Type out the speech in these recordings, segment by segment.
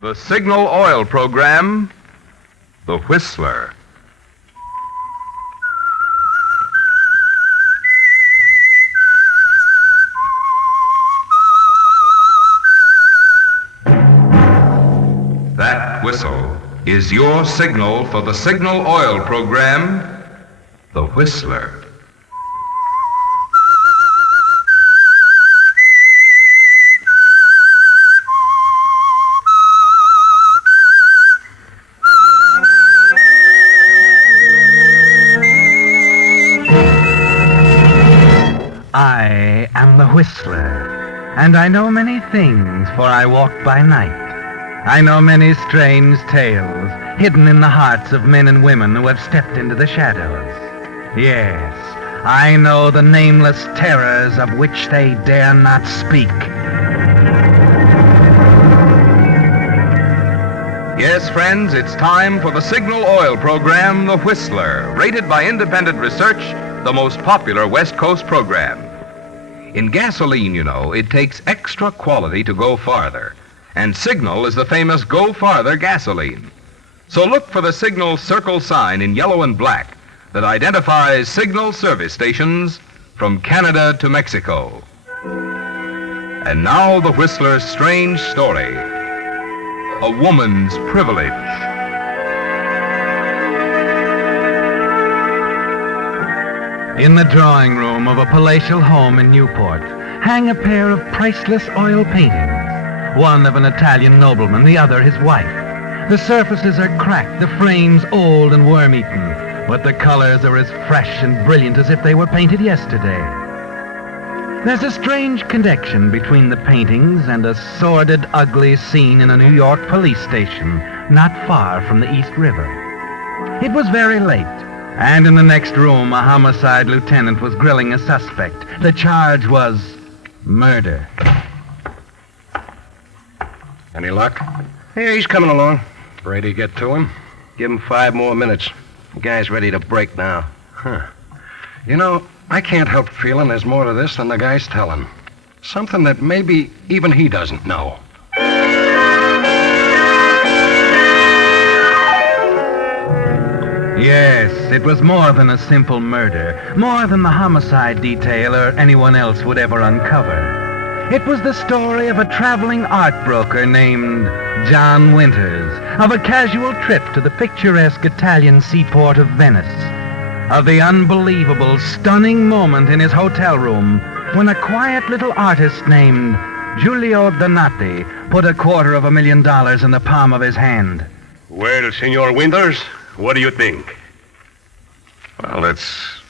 The Signal Oil Program, The Whistler. That whistle is your signal for the Signal Oil Program, The Whistler. I am the Whistler, and I know many things, for I walk by night. I know many strange tales hidden in the hearts of men and women who have stepped into the shadows. Yes, I know the nameless terrors of which they dare not speak. Yes, friends, it's time for the Signal Oil Program, The Whistler, rated by independent research, the most popular West Coast program. In gasoline, you know, it takes extra quality to go farther. And Signal is the famous Go Farther gasoline. So look for the Signal circle sign in yellow and black that identifies Signal service stations from Canada to Mexico. And now the Whistler's strange story. A woman's privilege. In the drawing room of a palatial home in Newport hang a pair of priceless oil paintings. One of an Italian nobleman, the other his wife. The surfaces are cracked, the frames old and worm-eaten, but the colors are as fresh and brilliant as if they were painted yesterday. There's a strange connection between the paintings and a sordid, ugly scene in a New York police station not far from the East River. It was very late, and in the next room a homicide lieutenant was grilling a suspect. The charge was murder. Any luck? Yeah, he's coming along. Ready to get to him? Give him 5 more minutes. The guy's ready to break now. Huh. You know, I can't help feeling there's more to this than the guy's telling. Something that maybe even he doesn't know. Yes, it was more than a simple murder, more than the homicide detail or anyone else would ever uncover. It was the story of a traveling art broker named John Winters, of a casual trip to the picturesque Italian seaport of Venice, of the unbelievable, stunning moment in his hotel room when a quiet little artist named Giulio Donati put $250,000 in the palm of his hand. Well, Senor Winters, what do you think? Well, it's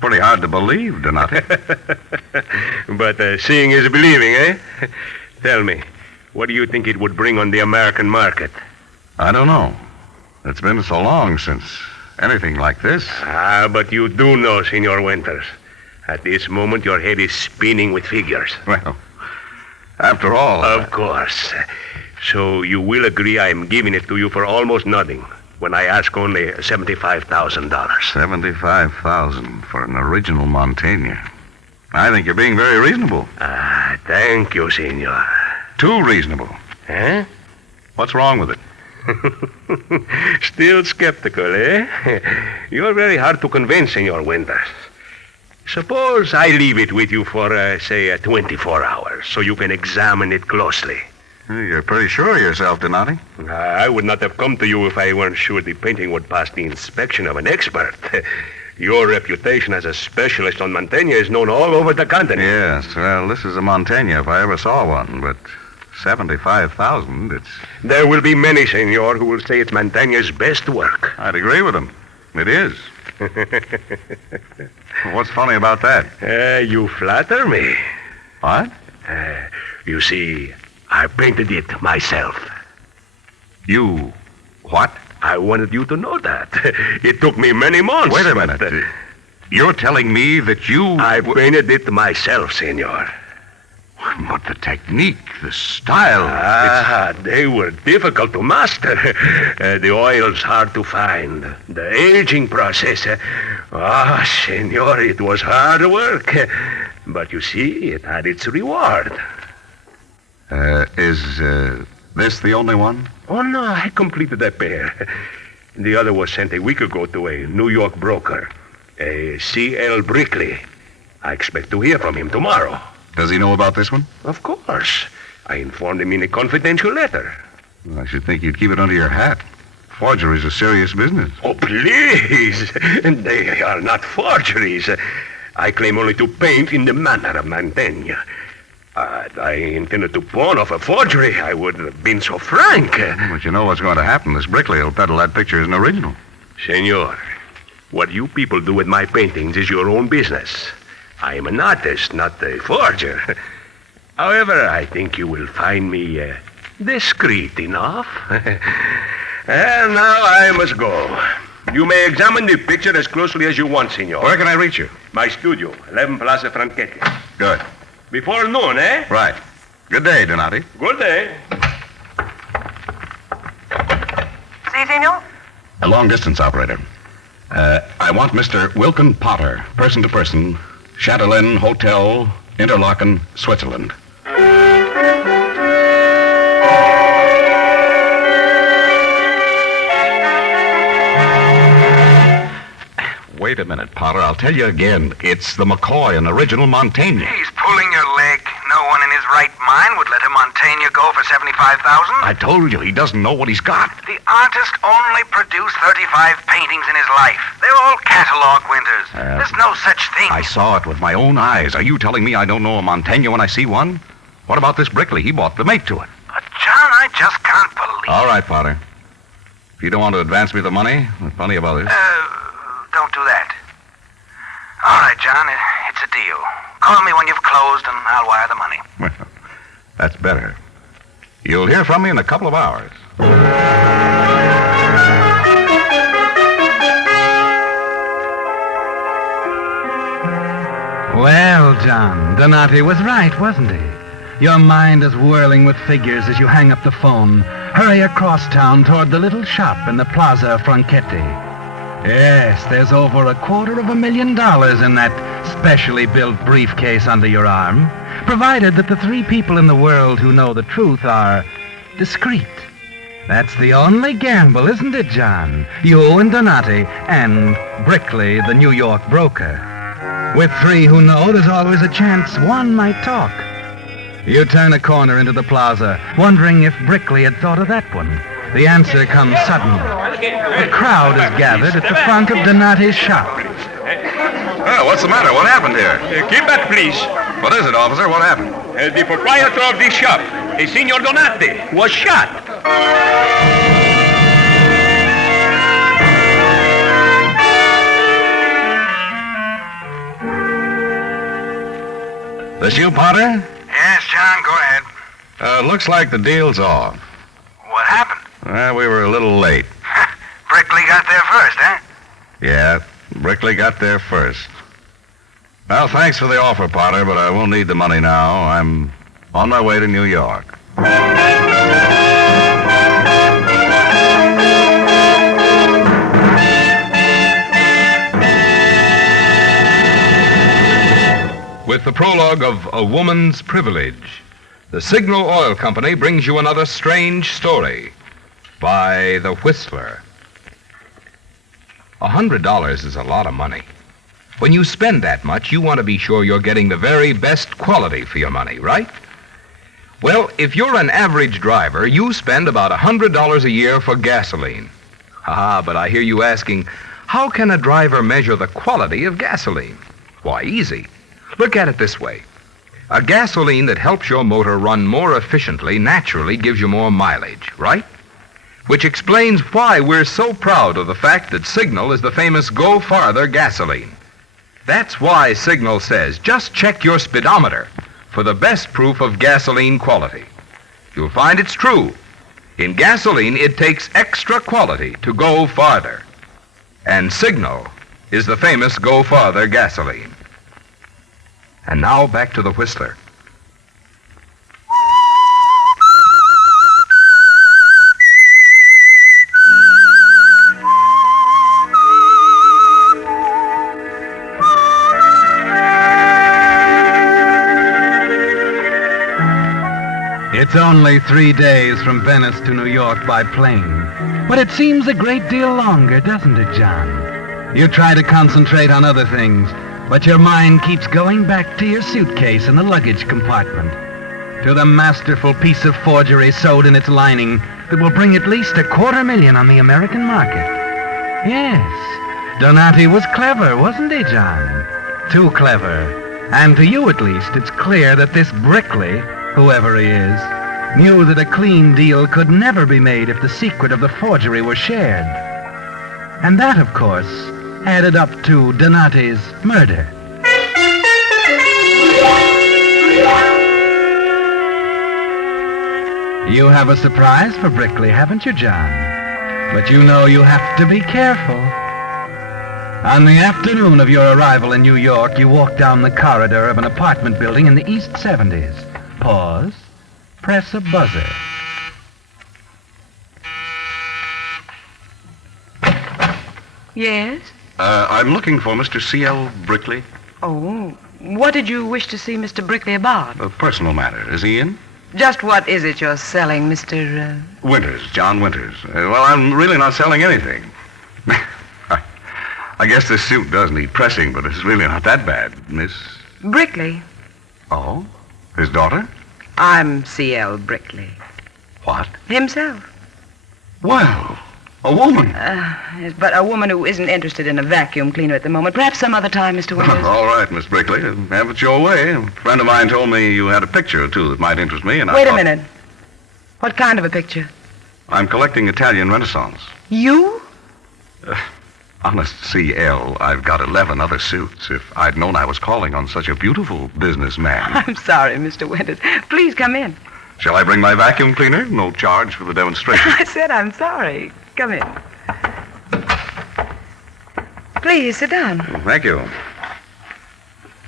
pretty hard to believe, Donati. But seeing is believing, eh? Tell me, what do you think it would bring on the American market? I don't know. It's been so long since anything like this. But you do know, Senor Winters. At this moment, your head is spinning with figures. Well, after all... Of course. So you will agree I am giving it to you for almost nothing, when I ask only $75,000. $75,000 for an original Montaigne. I think you're being very reasonable. Thank you, senor. Too reasonable. Huh? What's wrong with it? Still skeptical, eh? You're very hard to convince, Senor Winters. Suppose I leave it with you for, say, 24 hours, so you can examine it closely. You're pretty sure of yourself, Donati. I would not have come to you if I weren't sure the painting would pass the inspection of an expert. Your reputation as a specialist on Montaigne is known all over the continent. Yes, well, this is a Montaigne if I ever saw one, but $75,000, it's... There will be many, senor, who will say it's Montaigne's best work. I'd agree with them. It is. What's funny about that? You flatter me. What? You see, I painted it myself. You... what? I wanted you to know that. It took me many months. Wait a minute. You're telling me that you... I painted it myself, senor. But the technique, the style... They were difficult to master. The oil's hard to find. The aging process. Senor, it was hard work. But you see, it had its reward. Is This the only one? Oh, no, I completed a pair. The other was sent a week ago to a New York broker, a C.L. Brickley. I expect to hear from him tomorrow. Does he know about this one? Of course. I informed him in a confidential letter. Well, I should think you'd keep it under your hat. Forgery's a serious business. Oh, please. They are not forgeries. I claim only to paint in the manner of Mantegna. I intended to pawn off a forgery. I wouldn't have been so frank. But you know what's going to happen. This Brickley will peddle that picture as an original. Senor, what you people do with my paintings is your own business. I am an artist, not a forger. However, I think you will find me discreet enough. And now I must go. You may examine the picture as closely as you want, senor. Where can I reach you? My studio, 11 Plaza Franchetti. Good. Before noon, eh? Right. Good day, Donati. Good day. Si, senor? A long-distance operator. I want Mr. Wilkin Potter, person to person, Chatelaine Hotel, Interlaken, Switzerland. Wait a minute, Potter. I'll tell you again. It's the McCoy, an original Mantegna. He's pulling your leg. No one in his right mind would let a Mantegna go for $75,000. I told you, he doesn't know what he's got. The artist only produced 35 paintings in his life. They're all catalog winners. There's no such thing. I saw it with my own eyes. Are you telling me I don't know a Mantegna when I see one? What about this Brickley? He bought the mate to it. But, John, I just can't believe... All right, Potter. If you don't want to advance me the money, there's plenty of others. Don't do that. All right, John, it's a deal. Call me when you've closed and I'll wire the money. Well, that's better. You'll hear from me in a couple of hours. Well, John, Donati was right, wasn't he? Your mind is whirling with figures as you hang up the phone. Hurry across town toward the little shop in the Plaza Franchetti. Yes, there's over $250,000 in that specially built briefcase under your arm, provided that the three people in the world who know the truth are discreet. That's the only gamble, isn't it, John? You and Donati and Brickley, the New York broker. With three who know, there's always a chance one might talk. You turn a corner into the plaza, wondering if Brickley had thought of that one. The answer comes suddenly. A crowd is gathered at the front of Donati's shop. Oh, what's the matter? What happened here? Keep back, please. What is it, officer? What happened? The proprietor of this shop, a Signor Donati, was shot. This you, Potter? Yes, John, go ahead. Looks like the deal's off. What happened? We were a little late. Brickley got there first, huh? Yeah, Brickley got there first. Well, thanks for the offer, Potter, but I won't need the money now. I'm on my way to New York. With the prologue of A Woman's Privilege, the Signal Oil Company brings you another strange story by The Whistler. $100 is a lot of money. When you spend that much, you want to be sure you're getting the very best quality for your money, right? Well, if you're an average driver, you spend about $100 a year for gasoline. But I hear you asking, how can a driver measure the quality of gasoline? Why, easy. Look at it this way. A gasoline that helps your motor run more efficiently naturally gives you more mileage, right? Which explains why we're so proud of the fact that Signal is the famous Go Farther gasoline. That's why Signal says, just check your speedometer for the best proof of gasoline quality. You'll find it's true. In gasoline, it takes extra quality to go farther. And Signal is the famous Go Farther gasoline. And now back to the Whistler. It's only 3 days from Venice to New York by plane. But it seems a great deal longer, doesn't it, John? You try to concentrate on other things, but your mind keeps going back to your suitcase in the luggage compartment, to the masterful piece of forgery sewed in its lining that will bring at least $250,000 on the American market. Yes, Donati was clever, wasn't he, John? Too clever. And to you, at least, it's clear that this Brickley, whoever he is, knew that a clean deal could never be made if the secret of the forgery were shared. And that, of course, added up to Donati's murder. You have a surprise for Brickley, haven't you, John? But you know you have to be careful. On the afternoon of your arrival in New York, you walk down the corridor of an apartment building in the East 70s. Pause. Press a buzzer. Yes? I'm looking for Mr. C.L. Brickley. Oh, what did you wish to see Mr. Brickley about? A personal matter. Is he in? Just what is it you're selling, Mr. Winters, John Winters. Well, I'm really not selling anything. I guess this suit does need pressing, but it's really not that bad, Miss... Brickley? Oh? His daughter? I'm C.L. Brickley. What? Himself. Well, a woman. Yes, but a woman who isn't interested in a vacuum cleaner at the moment. Perhaps some other time, Mr. Winters. All right, Miss Brickley. Have it your way. A friend of mine told me you had a picture or two that might interest me, and Wait a minute. What kind of a picture? I'm collecting Italian Renaissance. You? Honest C.L., I've got 11 other suits. If I'd known I was calling on such a beautiful businessman. I'm sorry, Mr. Winters. Please come in. Shall I bring my vacuum cleaner? No charge for the demonstration. I said I'm sorry. Come in. Please, sit down. Thank you.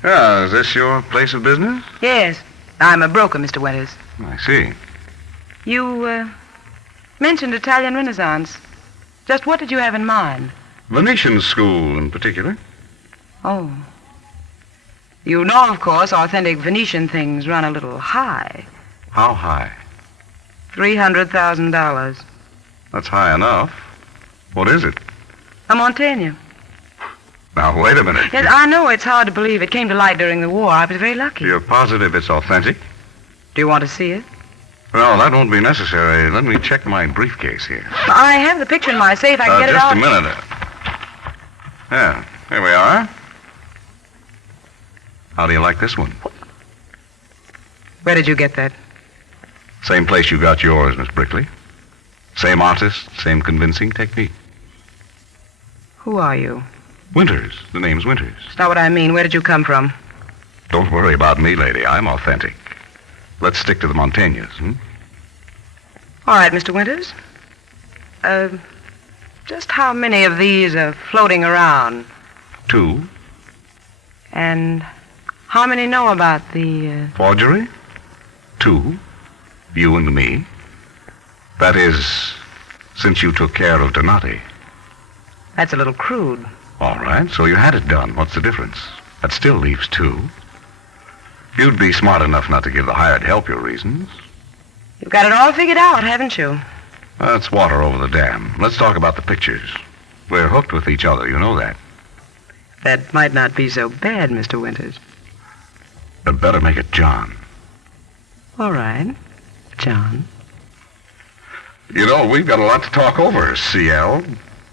Is this your place of business? Yes, I'm a broker, Mr. Winters. I see. You, mentioned Italian Renaissance. Just what did you have in mind? Venetian school in particular. Oh. You know, of course, authentic Venetian things run a little high. How high? $300,000. That's high enough. What is it? A Montaigne. Now, wait a minute. Yes, I know it's hard to believe. It came to light during the war. I was very lucky. You're positive it's authentic? Do you want to see it? Well, that won't be necessary. Let me check my briefcase here. I have the picture in my safe. I can get it out. Just a minute. Yeah, here we are. How do you like this one? Where did you get that? Same place you got yours, Miss Brickley. Same artist, same convincing technique. Who are you? Winters. The name's Winters. That's not what I mean. Where did you come from? Don't worry about me, lady. I'm authentic. Let's stick to the Montaignes, All right, Mr. Winters. Just how many of these are floating around? 2. And how many know about the... Forgery? 2. You and me. That is, since you took care of Donati. That's a little crude. All right, so you had it done. What's the difference? That still leaves 2. You'd be smart enough not to give the hired help your reasons. You've got it all figured out, haven't you? That's water over the dam. Let's talk about the pictures. We're hooked with each other, you know that. That might not be so bad, Mr. Winters. But better make it John. All right, John. You know, we've got a lot to talk over, C.L.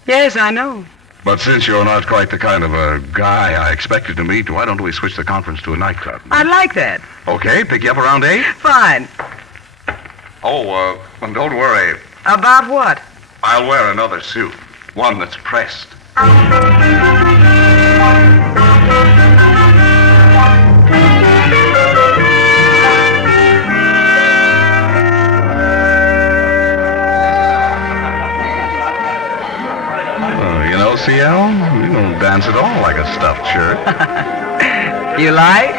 Yes, I know. But since you're not quite the kind of a guy I expected to meet, why don't we switch the conference to a nightclub? I'd like that. Okay, pick you up around 8? Fine. Oh, and don't worry. About what? I'll wear another suit. One that's pressed. C.L., you don't dance at all like a stuffed shirt. You like?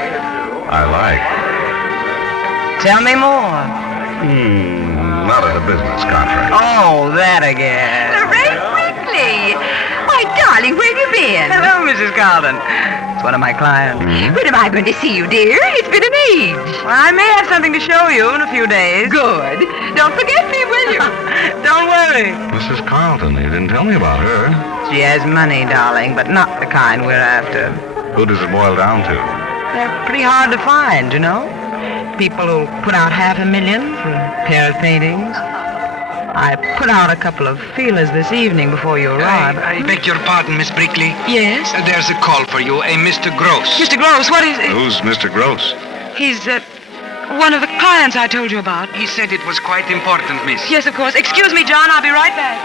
I like. Tell me more. Not at a business contract. Oh, that again. Ray Brickley! Oh, Why, darling, where you been? Hello, Mrs. Carlton. It's one of my clients. When am I going to see you, dear? It's been an age. Well, I may have something to show you in a few days. Good. Don't forget me, will you? Don't worry. Mrs. Carlton, you didn't tell me about her. She has money, darling, but not the kind we're after. Who does it boil down to? They're pretty hard to find, you know. People who put out $500,000 for a pair of paintings. I put out a couple of feelers this evening before you arrived. I beg your pardon, Miss Brickley. Yes? There's a call for you, a Mr. Gross. Mr. Gross, what is it? Who's Mr. Gross? He's, one of the clients I told you about. He said it was quite important, miss. Yes, of course. Excuse me, John. I'll be right back.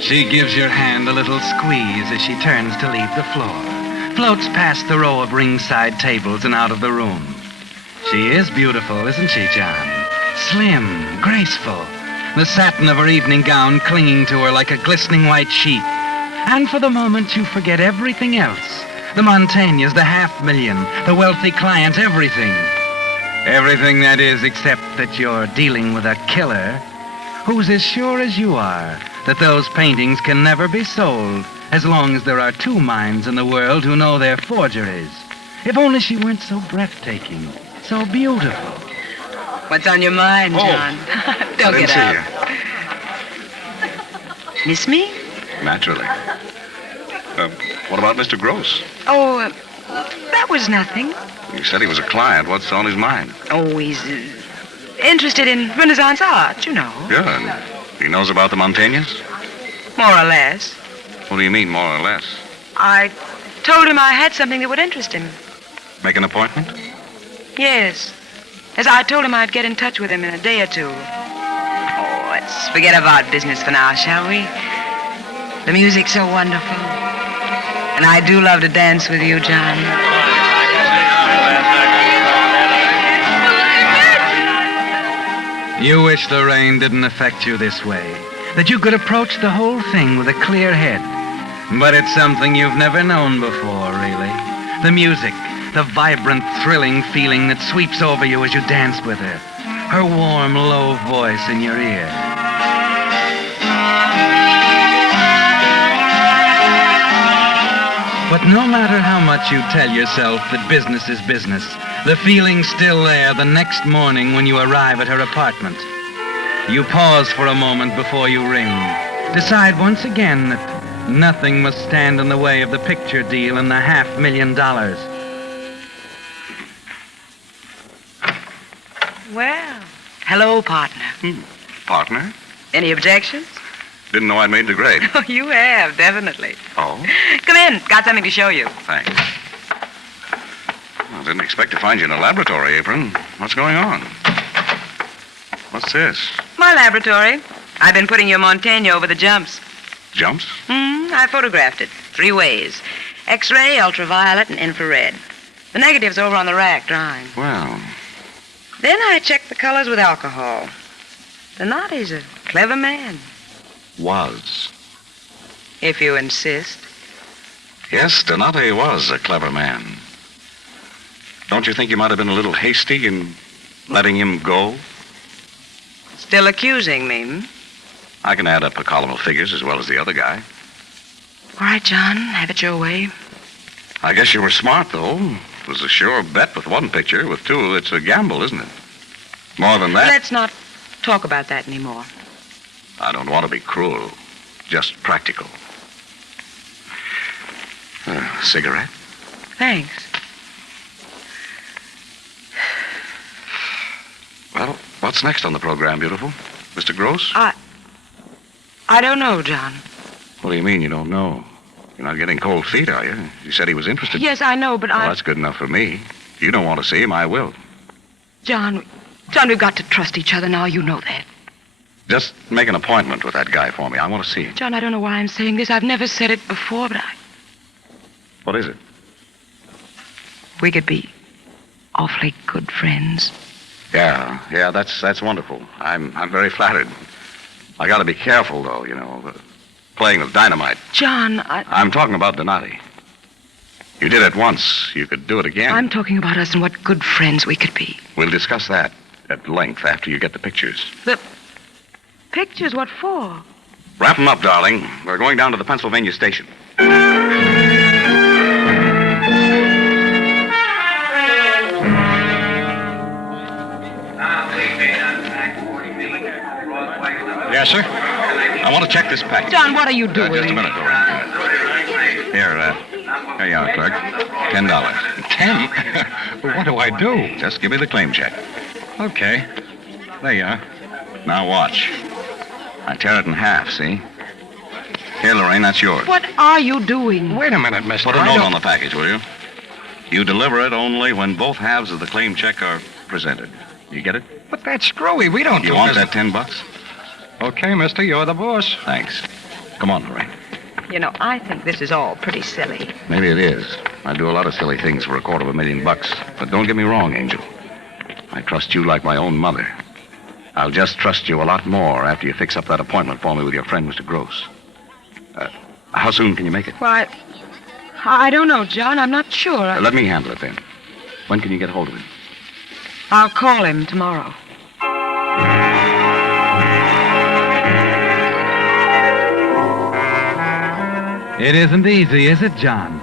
She gives your hand a little squeeze as she turns to leave the floor. Floats past the row of ringside tables and out of the room. She is beautiful, isn't she, John? Slim, graceful. The satin of her evening gown clinging to her like a glistening white sheet. And for the moment, you forget everything else. The Montaignes, the $500,000, the wealthy client, everything. Everything, that is, except that you're dealing with a killer who's as sure as you are that those paintings can never be sold as long as there are two minds in the world who know they're forgeries. If only she weren't so breathtaking, so beautiful. What's on your mind, John? Don't get up. Miss me? Naturally. What about Mr. Gross? Oh, that was nothing. You said he was a client. What's on his mind? Oh, he's interested in Renaissance art, you know. Good. He knows about the Montaignes? More or less. What do you mean, more or less? I told him I had something that would interest him. Make an appointment? Yes. As I told him I'd get in touch with him in a day or two. Oh, let's forget about business for now, shall we? The music's so wonderful. And I do love to dance with you, John. You wish the rain didn't affect you this way, that you could approach the whole thing with a clear head. But it's something you've never known before, really. The music, the vibrant, thrilling feeling that sweeps over you as you dance with her. Her warm, low voice in your ear. But no matter how much you tell yourself that business is business, the feeling's still there the next morning when you arrive at her apartment. You pause for a moment before you ring. Decide once again that nothing must stand in the way of the picture deal and the $500,000. Well, hello, partner. Partner? Any objections? Didn't know I'd made the grade. Oh, you have, definitely. Oh? Come in. Got something to show you. Thanks. I didn't expect to find you in a laboratory apron. What's going on? What's this? My laboratory. I've been putting your Montaigne over the jumps. Jumps? I photographed it 3 ways. X-ray, ultraviolet, and infrared. The negative's over on the rack drying. Well, Then I checked the colors with alcohol. Donati's a clever man, was. if you insist. Yes, Donati was a clever man. Don't you think you might have been a little hasty in letting him go? Still accusing me, hmm? I can add up a column of figures as well as the other guy. All right, John, have it your way. I guess you were smart, though. It was a sure bet with one picture. With two, it's a gamble, isn't it? More than that, Let's not talk about that anymore. I don't want to be cruel. Just practical. Cigarette? Thanks. Well, what's next on the program, beautiful? Mr. Gross? I don't know, John. What do you mean you don't know? You're not getting cold feet, are you? You said he was interested. Yes, I know, but Well, that's good enough for me. If you don't want to see him, I will. John, we've got to trust each other now. You know that. Just make an appointment with that guy for me. I want to see him. John, I don't know why I'm saying this. I've never said it before, but What is it? we could be awfully good friends. Yeah, that's wonderful. I'm very flattered. I got to be careful, though, you know. Playing with dynamite. John, I'm talking about Donati. You did it once. You could do it again. I'm talking about us and what good friends we could be. We'll discuss that at length after you get the pictures. Pictures? What for? Wrap 'em up, darling. We're going down to the Pennsylvania station. Yes, sir? I want to check this package. John, what are you doing? Just a minute, Dora. Here you are, clerk. $10. 10? What do I do? Just give me the claim check. Okay. There you are. Now watch. I tear it in half, see? Here, Lorraine, that's yours. What are you doing? Wait a minute, mister. Put a I note don't- on the package, will you? You deliver it only when both halves of the claim check are presented. You get it? But that's screwy. We don't You do want business- that $10? Okay, mister, you're the boss. Thanks. Come on, Lorraine. You know, I think this is all pretty silly. Maybe it is. I do a lot of silly things for $250,000. But don't get me wrong, Angel. I trust you like my own mother. I'll just trust you a lot more after you fix up that appointment for me with your friend, Mr. Gross. How soon can you make it? Well, I don't know, John. I'm not sure. Let me handle it then. When can you get hold of him? I'll call him tomorrow. It isn't easy, is it, John?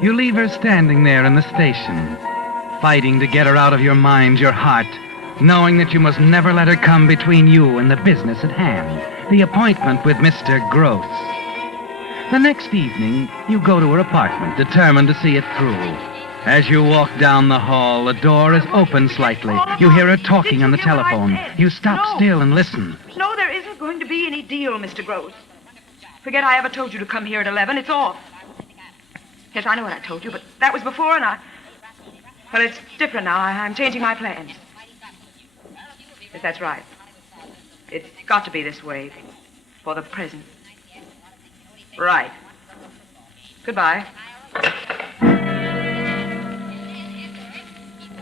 You leave her standing there in the station, fighting to get her out of your mind, your heart, knowing that you must never let her come between you and the business at hand, the appointment with Mr. Gross. The next evening, you go to her apartment, determined to see it through. As you walk down the hall, the door is open slightly. You hear her talking on the telephone. You stop still and listen. No, there isn't going to be any deal, Mr. Gross. Forget I ever told you to come here at 11. It's off. Yes, I know what I told you, but that was before, and well, it's different now. I'm changing my plans. Yes, that's right. It's got to be this way for the present. Right. Goodbye.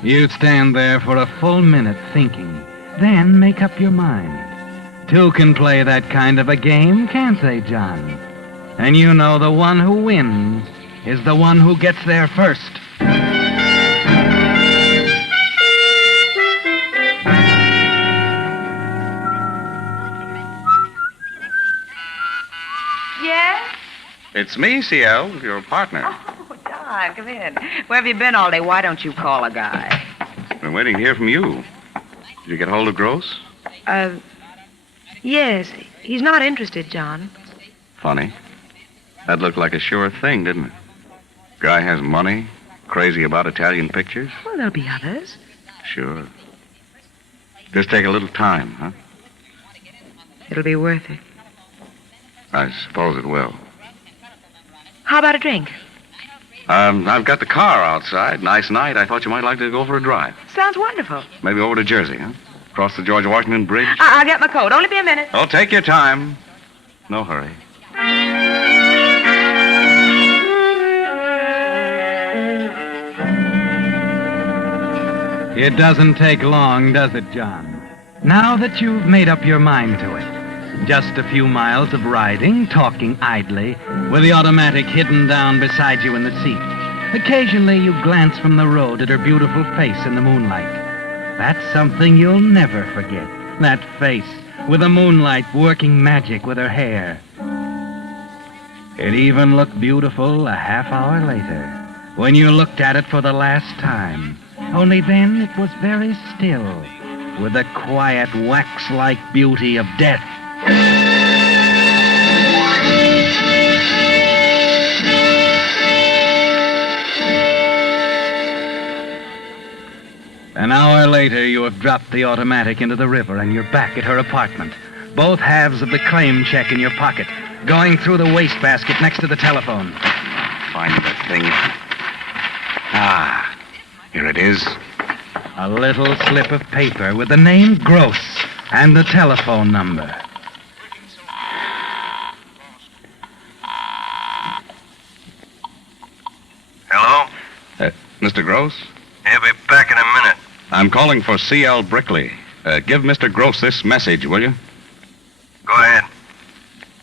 You stand there for a full minute thinking, then make up your mind. Two can play that kind of a game, can't they, John? And you know the one who wins is the one who gets there first. Yes? It's me, CL, your partner. Oh, John, come in. Where have you been all day? Why don't you call a guy? Been waiting to hear from you. Did you get hold of Gross? Yes. He's not interested, John. Funny. That looked like a sure thing, didn't it? Guy has money, crazy about Italian pictures. Well, there'll be others. Sure. Just take a little time, huh? It'll be worth it. I suppose it will. How about a drink? I've got the car outside. Nice night. I thought you might like to go for a drive. Sounds wonderful. Maybe over to Jersey, huh? Across the George Washington Bridge. I'll get my coat. Only be a minute. Oh, take your time. No hurry. It doesn't take long, does it, John? Now that you've made up your mind to it. Just a few miles of riding, talking idly, with the automatic hidden down beside you in the seat. Occasionally you glance from the road at her beautiful face in the moonlight. That's something you'll never forget. That face, with the moonlight working magic with her hair. It even looked beautiful a half hour later, when you looked at it for the last time. Only then it was very still, with the quiet wax-like beauty of death. An hour later, you have dropped the automatic into the river and you're back at her apartment. Both halves of the claim check in your pocket, going through the wastebasket next to the telephone. Find that thing. Ah, here it is. A little slip of paper with the name Gross and the telephone number. Hello? Mr. Gross? He'll be back in a minute. I'm calling for C.L. Brickley. Give Mr. Gross this message, will you? Go ahead.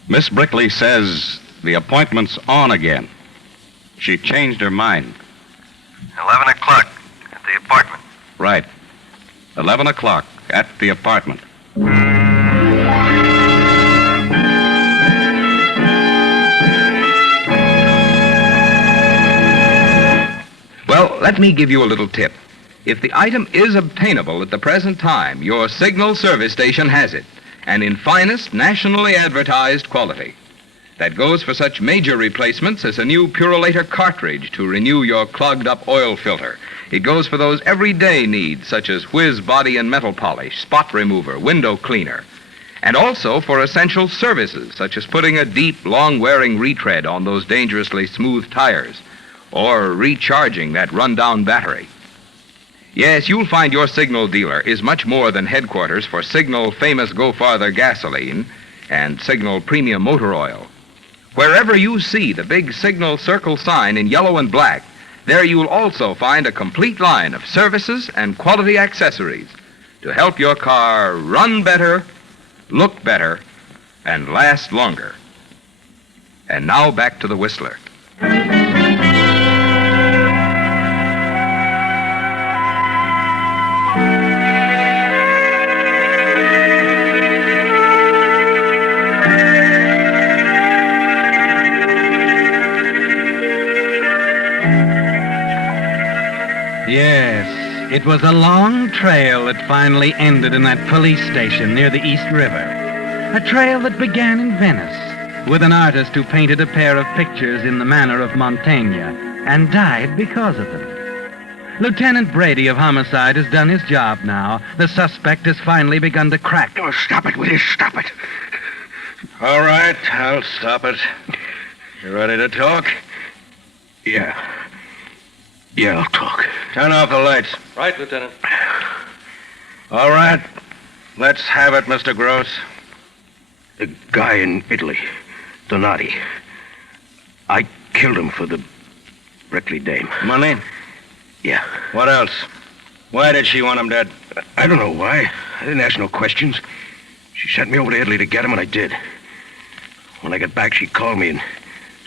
Miss Brickley says the appointment's on again. She changed her mind. 11 o'clock at the apartment. Right. 11 o'clock at the apartment. Let me give you a little tip. If the item is obtainable at the present time, your Signal service station has it, and in finest, nationally advertised quality. That goes for such major replacements as a new Purolator cartridge to renew your clogged-up oil filter. It goes for those everyday needs, such as whiz body and metal polish, spot remover, window cleaner. And also for essential services, such as putting a deep, long-wearing retread on those dangerously smooth tires, or recharging that run-down battery. Yes, you'll find your Signal dealer is much more than headquarters for Signal Famous Go Farther gasoline and Signal Premium Motor Oil. Wherever you see the big Signal Circle sign in yellow and black, there you'll also find a complete line of services and quality accessories to help your car run better, look better, and last longer. And now back to the Whistler. Yes, it was a long trail that finally ended in that police station near the East River. A trail that began in Venice with an artist who painted a pair of pictures in the manner of Montaigne and died because of them. Lieutenant Brady of Homicide has done his job now. The suspect has finally begun to crack. Oh, stop it, will you? Stop it. All right, I'll stop it. You ready to talk? Yeah, I'll talk. Turn off the lights. Right, Lieutenant. All right. Let's have it, Mr. Gross. The guy in Italy, Donati. I killed him for the Brickley dame. Money? Yeah. What else? Why did she want him dead? I don't know why. I didn't ask no questions. She sent me over to Italy to get him, and I did. When I got back, she called me and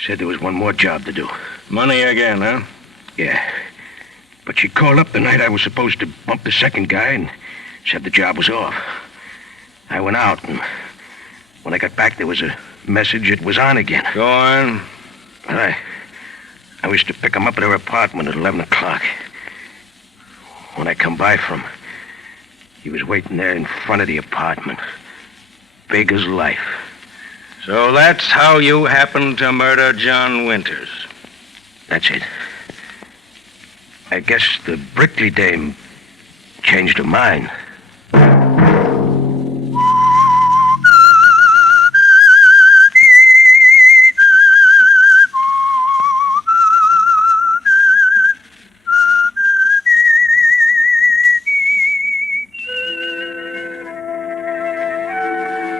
said there was one more job to do. Money again, huh? Yeah. But she called up the night I was supposed to bump the second guy and said the job was off. I went out, and when I got back, there was a message it was on again. Go on. But I was to pick him up at her apartment at 11 o'clock. When I come by from, he was waiting there in front of the apartment. Big as life. So that's how you happened to murder John Winters. That's it. I guess the Brickley dame changed her mind.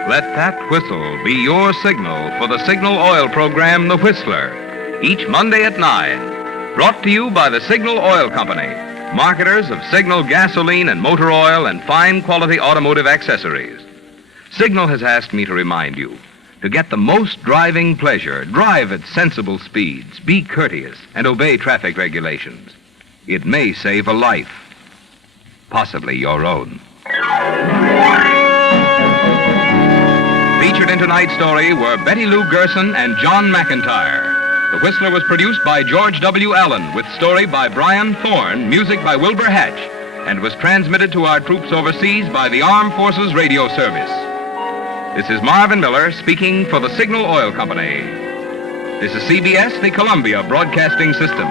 Let that whistle be your signal for the Signal Oil program, The Whistler, each Monday at 9. Brought to you by the Signal Oil Company, marketers of Signal gasoline and motor oil and fine quality automotive accessories. Signal has asked me to remind you, to get the most driving pleasure, drive at sensible speeds, be courteous, and obey traffic regulations. It may save a life, possibly your own. Featured in tonight's story were Betty Lou Gerson and John McIntyre. The Whistler was produced by George W. Allen, with story by Brian Thorne, music by Wilbur Hatch, and was transmitted to our troops overseas by the Armed Forces Radio Service. This is Marvin Miller speaking for the Signal Oil Company. This is CBS, the Columbia Broadcasting System.